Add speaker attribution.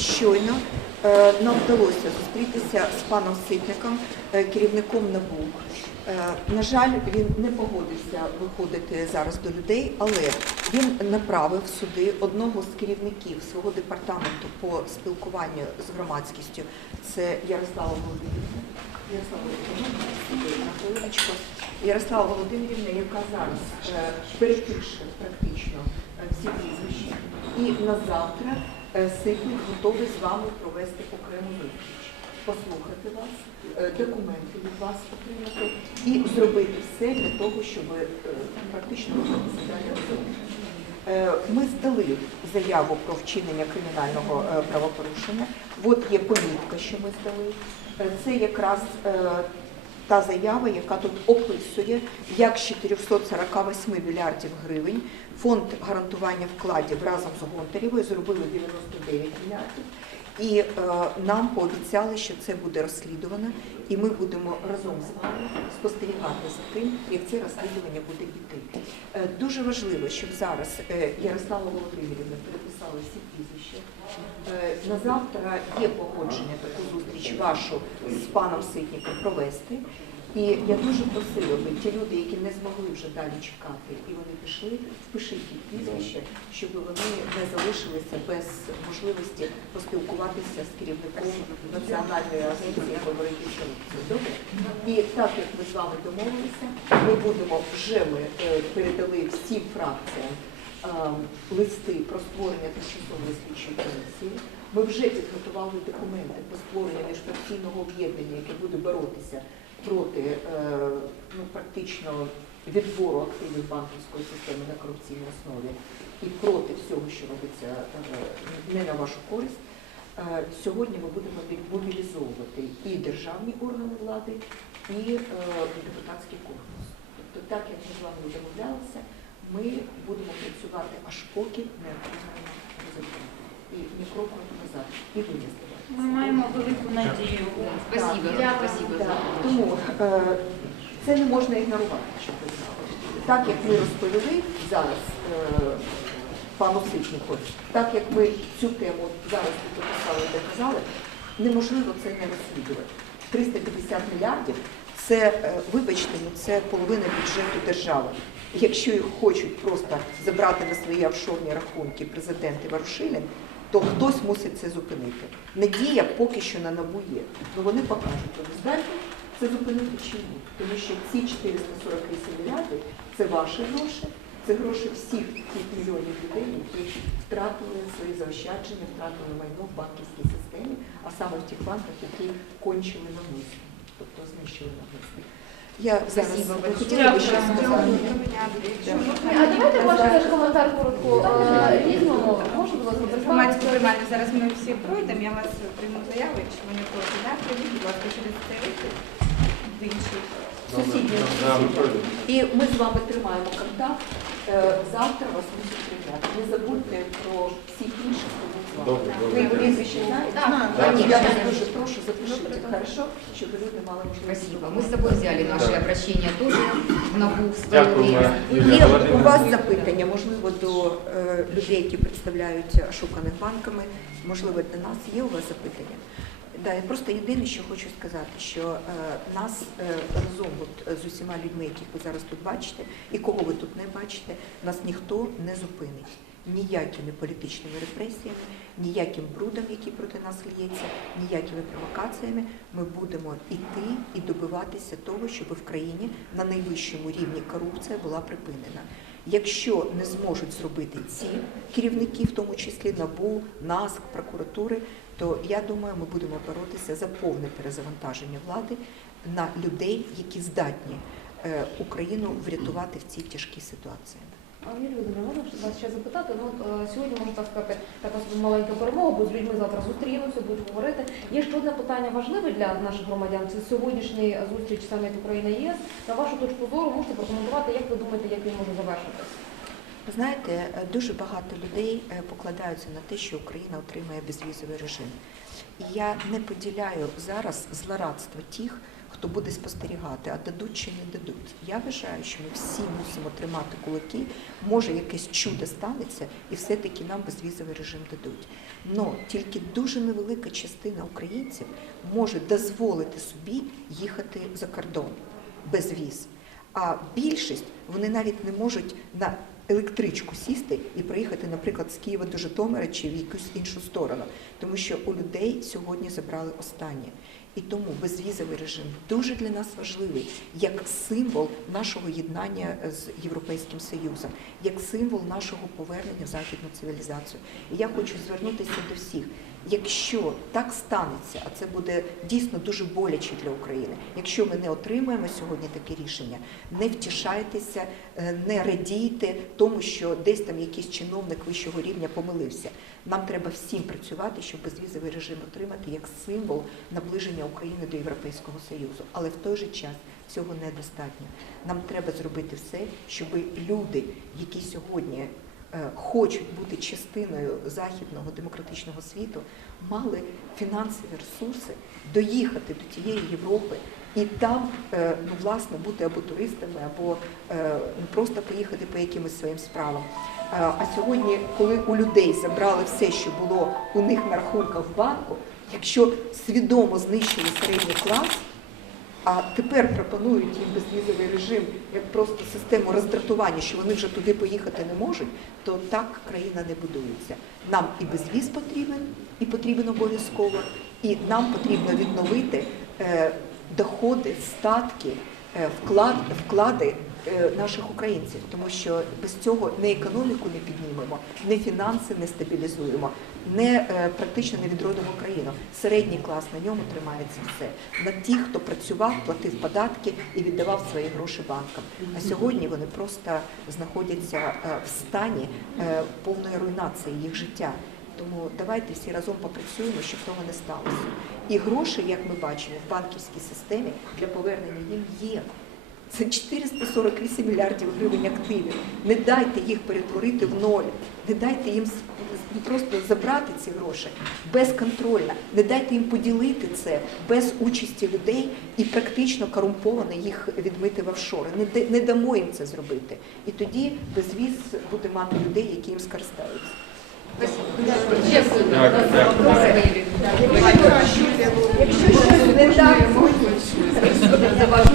Speaker 1: щойно е, нам вдалося зустрітися з паном Ситником, е, керівником НАБУ. Е, На жаль, він не погодився виходити зараз до людей, але він направив сюди одного з керівників свого департаменту по спілкуванню з громадськістю. Це Ярослава Володимирівна. Ярослава Володимирівна, яка зараз перепише практично всі прізвища. І на завтра Ситник готовий з вами провести окрему зустріч, послухати вас, е, документи від вас отримати і зробити все для того, щоб е, практично. Е, Ми здали заяву про вчинення кримінального е, правопорушення. От є помітка, що ми здали. Е, Це якраз е, та заява, яка тут описує, як з 448 мільярдів гривень фонд гарантування вкладів разом з Гонтарєвою зробили 99 мільярдів. І е, нам пообіцяли, що це буде розслідувано, і ми будемо разом з вами спостерігати за тим, як це розслідування буде йти. Е, дуже важливо, щоб зараз е, Ярослава Володимирівна переписала всі прізвища. На завтра є погодження таку зустріч вашу з паном Ситніком провести. І я дуже просила би ті люди, які не змогли вже далі чекати, і вони пішли, впишіть їх прізвище, щоб вони не залишилися без можливості поспілкуватися з керівником національної агенції що це добре. І так як ми з вами домовилися, ми будемо вже ми е, передали всім фракціям е, листи про створення тимчасової слідчої комісії. Ми вже підготували документи про створення міжфракційного об'єднання, яке буде боротися проти е, ну, практично відбору активів банківської системи на корупційній основі і проти всього, що робиться е, не на вашу користь. Е, Сьогодні ми будемо мобілізовувати і державні органи влади, і депутатський корпус. Тобто, так як ми з вами домовлялися, ми будемо працювати аж поки не отримаємо результату. І ні кроку назад, і ви не здавайтеся.
Speaker 2: Ми маємо велику надію.
Speaker 3: Спасибо, спасибо.
Speaker 1: так. Тому е, це не можна ігнорувати, щоб ви знали. Так як ми розповіли зараз е, пану Ситнику, так як ми цю тему зараз тут описали і доказали, неможливо це не розслідувати. 350 мільярдів це, е, вибачте, ну це половина бюджету держави. Якщо їх хочуть просто забрати на свої офшорні рахунки президент і то хтось мусить це зупинити. Надія поки що на набу є. Ну вони покажуть, вони здатні це зупинити чи ні. Тому що ці 448 мільярдів це ваші гроші, це гроші всіх тих мільйонів людей, які втратили свої заощадження, втратили майно в банківській системі, а саме в тих банках, які кончили навмисно, тобто знищили навмисно. Я зараз
Speaker 3: Спасибо
Speaker 1: хотіла би щось сказати.
Speaker 4: А давайте ваш теж коментар коротко е, різному. Можна, будь ласка, представити?
Speaker 2: Зараз ми всі пройдемо. Я вас прийму заяву, якщо ви не проти. Да? Прийдіть, будь ласка, через цей вихід в інший.
Speaker 1: Сусідні. І ми з вами тримаємо контакт. Е, Завтра вас мусять прийняти. Не забудьте про всіх інших,
Speaker 5: Добре,
Speaker 1: Ви
Speaker 5: добре.
Speaker 1: прізвище знаєте?
Speaker 4: Так,
Speaker 1: Я вас дуже прошу, запишіть хорошо, щоб люди мали можливість.
Speaker 3: Спасибо. Мы с собой взяли наши
Speaker 5: Да.
Speaker 3: обращения тоже в НАБУ в свое
Speaker 5: Дякуємо,
Speaker 3: время.
Speaker 5: Юлія
Speaker 1: Є у
Speaker 5: Володимирівна.
Speaker 1: вас запитання, можливо, до е, людей, які представляють ошуканих банками, можливо, для нас є у вас запитання? Да, я просто єдине, що хочу сказати, що е, нас е, разом от, е, з усіма людьми, яких ви зараз тут бачите, і кого ви тут не бачите, нас ніхто не зупинить ніякими політичними репресіями, ніяким брудом, який проти нас лється, ніякими провокаціями. Ми будемо йти і добиватися того, щоб в країні на найвищому рівні корупція була припинена. Якщо не зможуть зробити ці керівники, в тому числі НАБУ, НАСК, прокуратури, то я думаю, ми будемо боротися за повне перезавантаження влади на людей, які здатні е, Україну врятувати в цій тяжкій ситуації.
Speaker 4: А, Юлія можна вас ще запитати? Ну, е, сьогодні можна так сказати, така маленька перемога, бо з людьми завтра зустрінуться, будуть говорити. Є ще одне питання важливе для наших громадян. Це сьогоднішній зустріч саміт Україна ЄС. На вашу точку зору можете прокоментувати, як ви думаєте, як він може завершитись?
Speaker 1: Ви знаєте, е, дуже багато людей е, покладаються на те, що Україна отримає безвізовий режим. І я не поділяю зараз злорадство тих, хто буде спостерігати, а дадуть чи не дадуть. Я вважаю, що ми всі мусимо тримати кулаки. Може, якесь чудо станеться, і все-таки нам безвізовий режим дадуть. Но тільки дуже невелика частина українців може дозволити собі їхати за кордон без віз. А більшість вони навіть не можуть на електричку сісти і приїхати, наприклад, з Києва до Житомира чи в якусь іншу сторону, тому що у людей сьогодні забрали останнє. І тому безвізовий режим дуже для нас важливий як символ нашого єднання з Європейським Союзом, як символ нашого повернення в західну цивілізацію. І я хочу звернутися до всіх. Якщо так станеться, а це буде дійсно дуже боляче для України, якщо ми не отримаємо сьогодні таке рішення, не втішайтеся, е, не радійте тому, що десь там якийсь чиновник вищого рівня помилився. Нам треба всім працювати, щоб безвізовий режим отримати як символ наближення України до Європейського Союзу. Але в той же час цього недостатньо. Нам треба зробити все, щоб люди, які сьогодні хочуть бути частиною західного демократичного світу, мали фінансові ресурси доїхати до тієї Європи і там е, ну, власне бути або туристами, або е, ну, просто поїхати по якимось своїм справам. Е, А сьогодні, коли у людей забрали все, що було у них на рахунках в банку, якщо свідомо знищили середній клас, а тепер пропонують їм безвізовий режим як просто систему роздратування, що вони вже туди поїхати не можуть, то так країна не будується. Нам і безвіз потрібен, і потрібен обов'язково, і нам потрібно відновити е, доходи, статки, е, вклад, вклади наших українців, тому що без цього не економіку не піднімемо, не фінанси не стабілізуємо, не е, практично не відродимо країну. Середній клас на ньому тримається все. На ті, хто працював, платив податки і віддавав свої гроші банкам. А сьогодні вони просто знаходяться е, в стані е, повної руйнації їх життя. Тому давайте всі разом попрацюємо, щоб того не сталося. І гроші, як ми бачимо, в банківській системі для повернення їм є. Це 448 мільярдів гривень активів. Не дайте їх перетворити в ноль, не дайте їм просто забрати ці гроші безконтрольно, не дайте їм поділити це без участі людей і практично корумповано їх відмити в офшори. Не дамо їм це зробити. І тоді безвіз буде мати людей, які їм скористаються. Якщо щось не так,
Speaker 3: за вашу